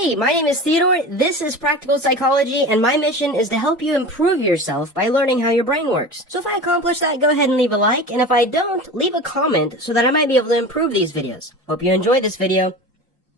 Hey, my name is Theodore, this is Practical Psychology, and my mission is to help you improve yourself by learning how your brain works. So if I accomplish that, go ahead and leave a like, and if I don't, leave a comment so that I might be able to improve these videos. Hope you enjoy this video.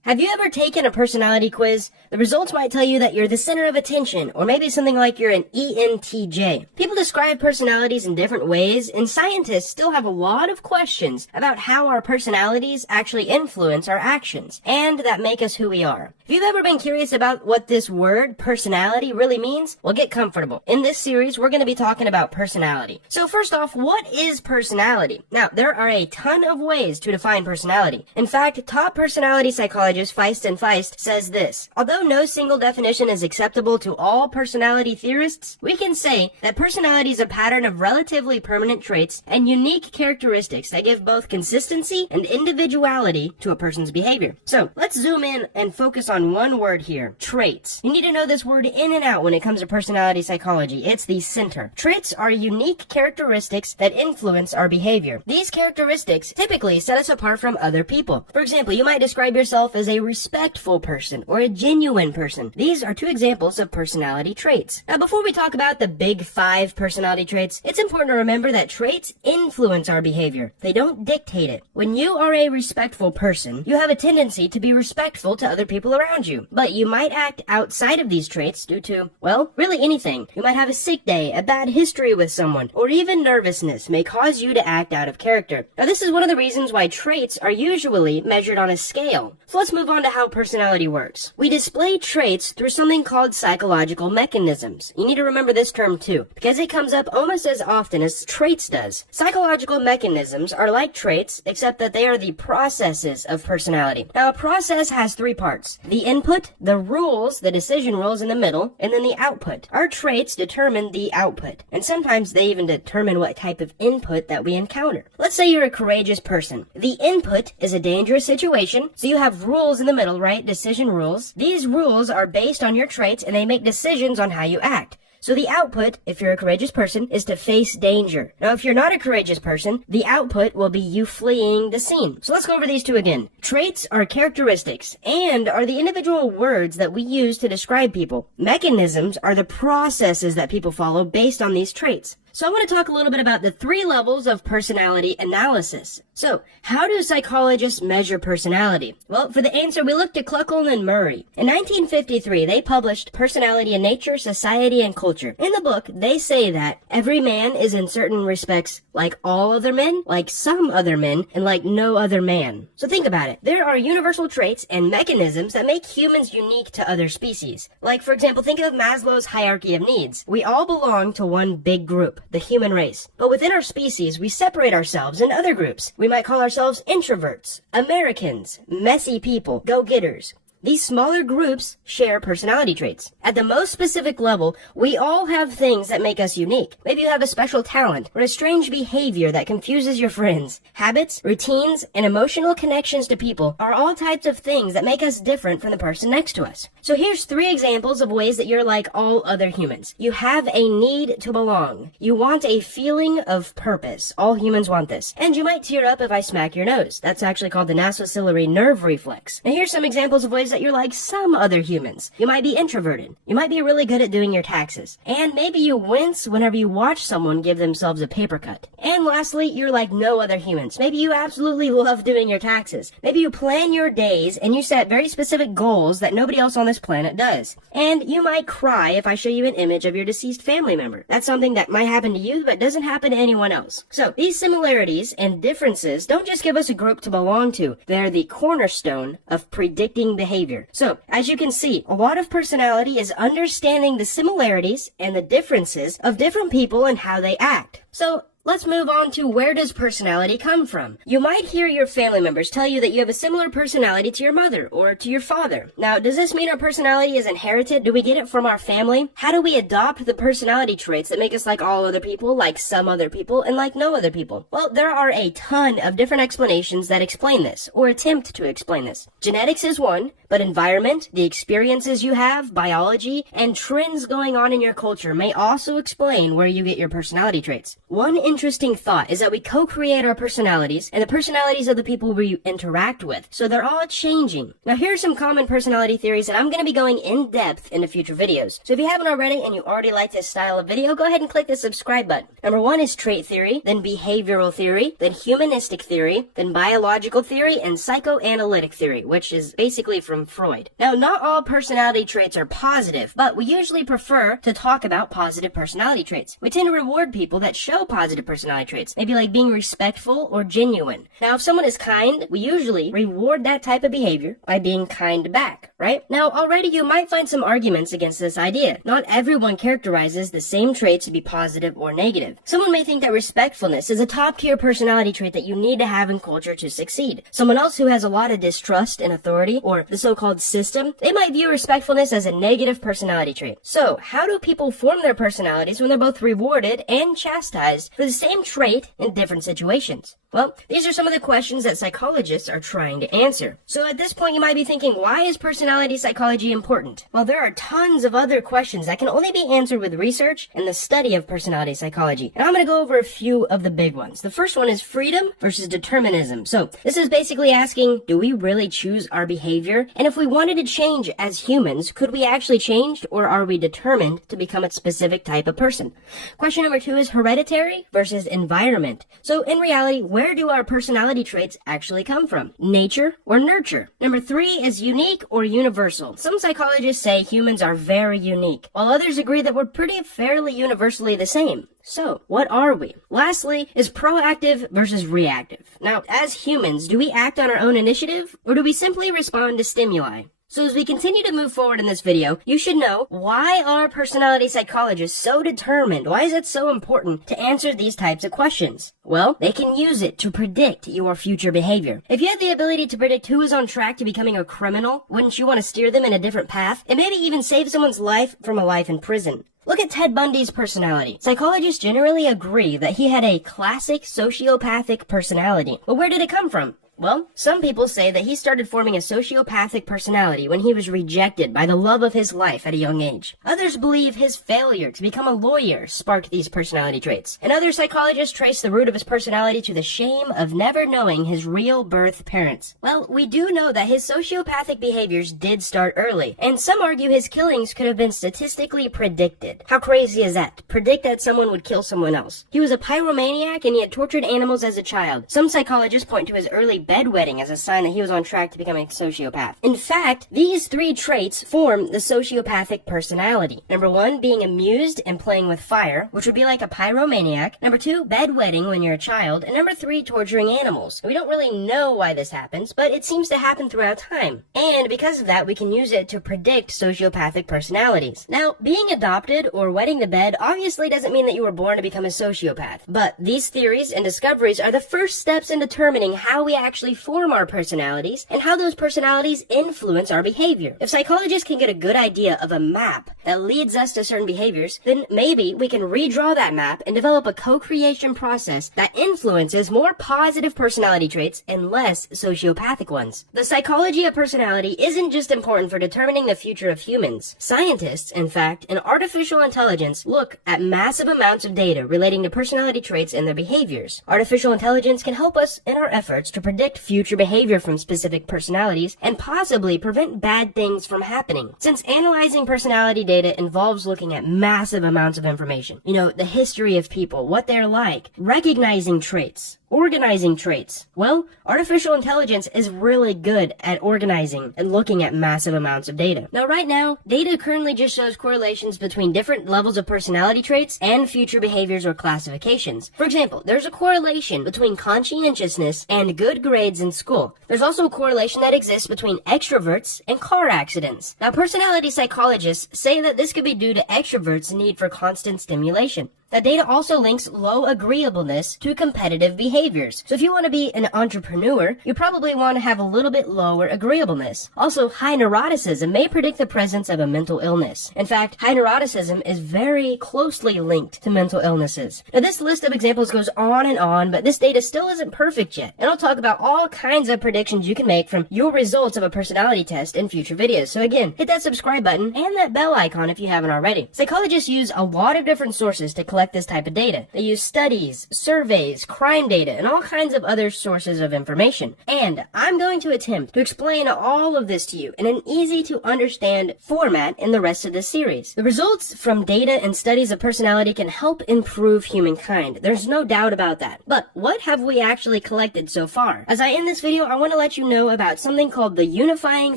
Have you ever taken a personality quiz? The results might tell you that you're the center of attention, or maybe something like you're an ENTJ. People describe personalities in different ways, and scientists still have a lot of questions about how our personalities actually influence our actions, and that make us who we are. If you've ever been curious about what this word, personality, really means, well, get comfortable. In this series, we're going to be talking about personality. So first off, what is personality? Now, there are a ton of ways to define personality. In fact, top personality psychologist Feist and Feist says this: although no single definition is acceptable to all personality theorists, we can say that personality is a pattern of relatively permanent traits and unique characteristics that give both consistency and individuality to a person's behavior. So let's zoom in and focus on one word here: traits. You need to know this word in and out when it comes to personality psychology. It's the center. Traits are unique characteristics that influence our behavior. These characteristics typically set us apart from other people. For example, you might describe yourself as a respectful person or a genuine person. These are two examples of personality traits. Now, before we talk about the big 5 personality traits, it's important to remember that traits influence our behavior. They don't dictate it. When you are a respectful person, you have a tendency to be respectful to other people around you. But you might act outside of these traits due to, well, really anything. You might have a sick day, a bad history with someone, or even nervousness may cause you to act out of character. Now, this is one of the reasons why traits are usually measured on a scale. So let's move on to how personality works. We display traits through something called psychological mechanisms. You need to remember this term too, because it comes up almost as often as traits does. Psychological mechanisms are like traits, except that they are the processes of personality. Now, a process has 3 parts: the input, the rules, the decision rules in the middle, and then the output. Our traits determine the output, and sometimes they even determine what type of input that we encounter. Let's say you're a courageous person. The input is a dangerous situation, so you have rules in the middle, right? Decision rules. These rules are based on your traits and they make decisions on how you act. So the output, if you're a courageous person, is to face danger. Now, if you're not a courageous person, the output will be you fleeing the scene. So let's go over these 2 again. Traits are characteristics and are the individual words that we use to describe people. Mechanisms are the processes that people follow based on these traits. So I want to talk a little bit about the 3 levels of personality analysis. So, how do psychologists measure personality? Well, for the answer, we looked at Kluckle and Murray. In 1953, they published Personality in Nature, Society, and Culture. In the book, they say that every man is in certain respects like all other men, like some other men, and like no other man. So think about it. There are universal traits and mechanisms that make humans unique to other species. Like, for example, think of Maslow's hierarchy of needs. We all belong to one big group, the human race. But within our species, we separate ourselves in other groups. We might call ourselves introverts, Americans, messy people, go-getters. These smaller groups share personality traits. At the most specific level, we all have things that make us unique. Maybe you have a special talent or a strange behavior that confuses your friends. Habits, routines, and emotional connections to people are all types of things that make us different from the person next to us. So here's 3 examples of ways that you're like all other humans. You have a need to belong. You want a feeling of purpose. All humans want this. And you might tear up if I smack your nose. That's actually called the nasociliary nerve reflex. Now here's some examples of ways that you're like some other humans. You might be introverted. You might be really good at doing your taxes. And maybe you wince whenever you watch someone give themselves a paper cut. And lastly, you're like no other humans. Maybe you absolutely love doing your taxes. Maybe you plan your days and you set very specific goals that nobody else on this planet does. And you might cry if I show you an image of your deceased family member. That's something that might happen to you, but doesn't happen to anyone else. So these similarities and differences don't just give us a group to belong to. They're the cornerstone of predicting behavior. So, as you can see, a lot of personality is understanding the similarities and the differences of different people and how they act. So, let's move on to where does personality come from? You might hear your family members tell you that you have a similar personality to your mother or to your father. Now, does this mean our personality is inherited? Do we get it from our family? How do we adopt the personality traits that make us like all other people, like some other people, and like no other people? Well, there are a ton of different explanations that explain this, or attempt to explain this. Genetics is one. but environment, the experiences you have, biology, and trends going on in your culture may also explain where you get your personality traits. One interesting thought is that we co-create our personalities and the personalities of the people we interact with, so they're all changing. Now here are some common personality theories that I'm going to be going in depth in the future videos. So if you haven't already and you already like this style of video, go ahead and click the subscribe button. Number 1 is trait theory, then behavioral theory, then humanistic theory, then biological theory, and psychoanalytic theory, which is basically from Freud. Now, not all personality traits are positive, but we usually prefer to talk about positive personality traits. We tend to reward people that show positive personality traits, maybe like being respectful or genuine. Now, if someone is kind, we usually reward that type of behavior by being kind back, right? Now, already you might find some arguments against this idea. Not everyone characterizes the same traits to be positive or negative. Someone may think that respectfulness is a top-tier personality trait that you need to have in culture to succeed. Someone else who has a lot of distrust in authority or the so-called system, they might view respectfulness as a negative personality trait. So, how do people form their personalities when they're both rewarded and chastised for the same trait in different situations? Well, these are some of the questions that psychologists are trying to answer. So at this point, you might be thinking, why is personality psychology important? Well, there are tons of other questions that can only be answered with research and the study of personality psychology. And I'm going to go over a few of the big ones. The first one is freedom versus determinism. So this is basically asking, do we really choose our behavior? And if we wanted to change as humans, could we actually change, or are we determined to become a specific type of person? Question number 2 is hereditary versus environment. So in reality, where do our personality traits actually come from? Nature or nurture? Number 3 is unique or universal. Some psychologists say humans are very unique, while others agree that we're pretty fairly universally the same. So, what are we? Lastly is proactive versus reactive. Now, as humans, do we act on our own initiative, or do we simply respond to stimuli? So as we continue to move forward in this video, you should know, why are personality psychologists so determined? Why is it so important to answer these types of questions? Well, they can use it to predict your future behavior. If you had the ability to predict who is on track to becoming a criminal, wouldn't you want to steer them in a different path and maybe even save someone's life from a life in prison? Look at Ted Bundy's personality. Psychologists generally agree that he had a classic sociopathic personality. But where did it come from? Well, some people say that he started forming a sociopathic personality when he was rejected by the love of his life at a young age. Others believe his failure to become a lawyer sparked these personality traits. And other psychologists trace the root of his personality to the shame of never knowing his real birth parents. Well, we do know that his sociopathic behaviors did start early, and some argue his killings could have been statistically predicted. How crazy is that? To predict that someone would kill someone else. He was a pyromaniac and he had tortured animals as a child. Some psychologists point to his early bedwetting as a sign that he was on track to becoming a sociopath. In fact, these 3 traits form the sociopathic personality. Number 1, being amused and playing with fire, which would be like a pyromaniac. Number 2, bedwetting when you're a child. And number 3, torturing animals. We don't really know why this happens, but it seems to happen throughout time. And because of that, we can use it to predict sociopathic personalities. Now, being adopted or wetting the bed obviously doesn't mean that you were born to become a sociopath. But these theories and discoveries are the first steps in determining how we actually form our personalities and how those personalities influence our behavior. If psychologists can get a good idea of a map that leads us to certain behaviors, then maybe we can redraw that map and develop a co-creation process that influences more positive personality traits and less sociopathic ones. The psychology of personality isn't just important for determining the future of humans. Scientists, in fact, and artificial intelligence look at massive amounts of data relating to personality traits and their behaviors. Artificial intelligence can help us in our efforts to predict future behavior from specific personalities and possibly prevent bad things from happening. Since analyzing personality data involves looking at massive amounts of information, the history of people, what they're like, recognizing traits, organizing traits. Well, artificial intelligence is really good at organizing and looking at massive amounts of data. Now, right now, data currently just shows correlations between different levels of personality traits and future behaviors or classifications. For example, there's a correlation between conscientiousness and good grades in school. There's also a correlation that exists between extroverts and car accidents. Now, personality psychologists say that this could be due to extroverts' need for constant stimulation. That data also links low agreeableness to competitive behaviors. So if you want to be an entrepreneur, you probably want to have a little bit lower agreeableness. Also, high neuroticism may predict the presence of a mental illness. In fact, high neuroticism is very closely linked to mental illnesses. Now, this list of examples goes on, but this data still isn't perfect yet. And I'll talk about all kinds of predictions you can make from your results of a personality test in future videos. So again, hit that subscribe button and that bell icon if you haven't already. Psychologists use a lot of different sources to collect this type of data. They use studies, surveys, crime data, and all kinds of other sources of information. And I'm going to attempt to explain all of this to you in an easy to understand format in the rest of this series. The results from data and studies of personality can help improve humankind. There's no doubt about that. But what have we actually collected so far? As I end this video, I want to let you know about something called the unifying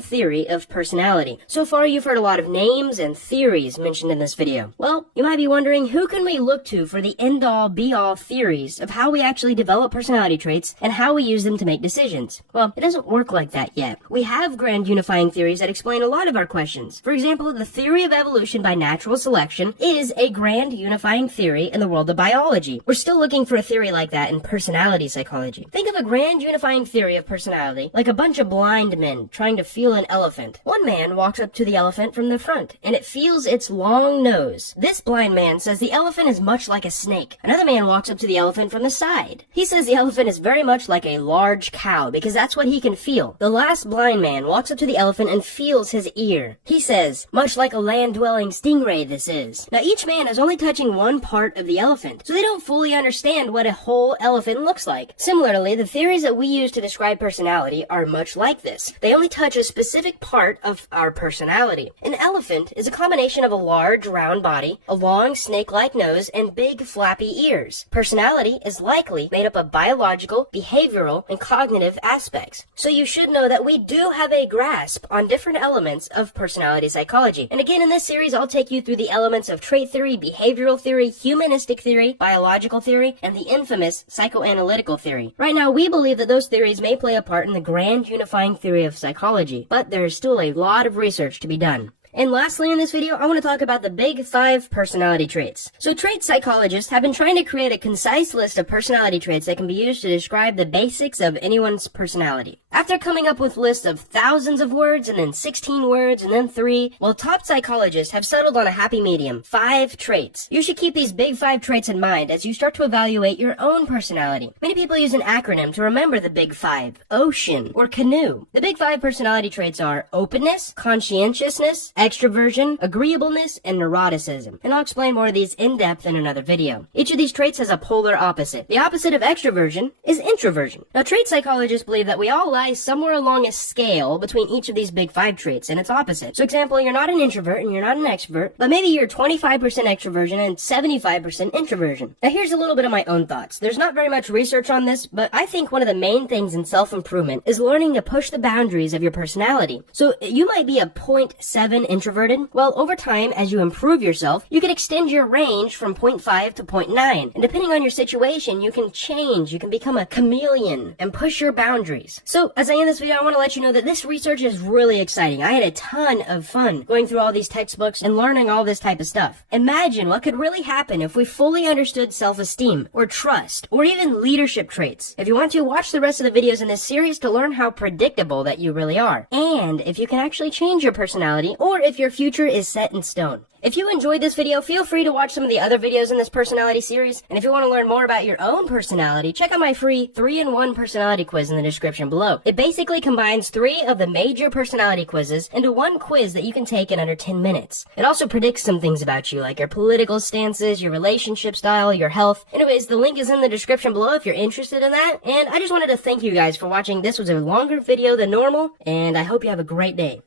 theory of personality. So far, you've heard a lot of names and theories mentioned in this video. Well, you might be wondering, who can we look to for the end-all, be-all theories of how we actually develop personality traits and how we use them to make decisions? Well, it doesn't work like that yet. We have grand unifying theories that explain a lot of our questions. For example, the theory of evolution by natural selection is a grand unifying theory in the world of biology. We're still looking for a theory like that in personality psychology. Think of a grand unifying theory of personality like a bunch of blind men trying to feel an elephant. One man walks up to the elephant from the front, and it feels its long nose. This blind man says the elephant is much like a snake. Another man walks up to the elephant from the side. He says the elephant is very much like a large cow because that's what he can feel. The last blind man walks up to the elephant and feels his ear. He says, much like a land-dwelling stingray this is. Now each man is only touching one part of the elephant, so they don't fully understand what a whole elephant looks like. Similarly, the theories that we use to describe personality are much like this. They only touch a specific part of our personality. An elephant is a combination of a large round body, a long snake-like nose, and big flappy ears. Personality is likely made up of biological, behavioral, and cognitive aspects. So you should know that we do have a grasp on different elements of personality psychology. And again, in this series, I'll take you through the elements of trait theory, behavioral theory, humanistic theory, biological theory, and the infamous psychoanalytical theory. Right now, we believe that those theories may play a part in the grand unifying theory of psychology, but there is still a lot of research to be done. And lastly in this video, I want to talk about the big 5 personality traits. So trait psychologists have been trying to create a concise list of personality traits that can be used to describe the basics of anyone's personality. After coming up with lists of thousands of words and then 16 words and then 3, well, top psychologists have settled on a happy medium, 5 traits. You should keep these big 5 traits in mind as you start to evaluate your own personality. Many people use an acronym to remember the big 5, OCEAN or CANOE. The big 5 personality traits are openness, conscientiousness, extroversion, agreeableness, and neuroticism. And I'll explain more of these in depth in another video. Each of these traits has a polar opposite. The opposite of extroversion is introversion. Now, trait psychologists believe that we all lie somewhere along a scale between each of these big 5 traits and its opposite. So example, you're not an introvert and you're not an extrovert, but maybe you're 25% extroversion and 75% introversion. Now here's a little bit of my own thoughts. There's not very much research on this, but I think one of the main things in self-improvement is learning to push the boundaries of your personality. So you might be a 0.7 introverted. Well, over time, as you improve yourself, you can extend your range from 0.5 to 0.9. And depending on your situation, you can change, you can become a chameleon and push your boundaries. So as I end this video, I want to let you know that this research is really exciting. I had a ton of fun going through all these textbooks and learning all this type of stuff. Imagine what could really happen if we fully understood self-esteem or trust or even leadership traits. If you want to, watch the rest of the videos in this series to learn how predictable that you really are. And if you can actually change your personality or if your future is set in stone. If you enjoyed this video, feel free to watch some of the other videos in this personality series. And if you want to learn more about your own personality, check out my free 3-in-1 personality quiz in the description below. It basically combines 3 of the major personality quizzes into one quiz that you can take in under 10 minutes. It also predicts some things about you, like your political stances, your relationship style, your health. Anyways, the link is in the description below if you're interested in that. And I just wanted to thank you guys for watching. This was a longer video than normal, and I hope you have a great day.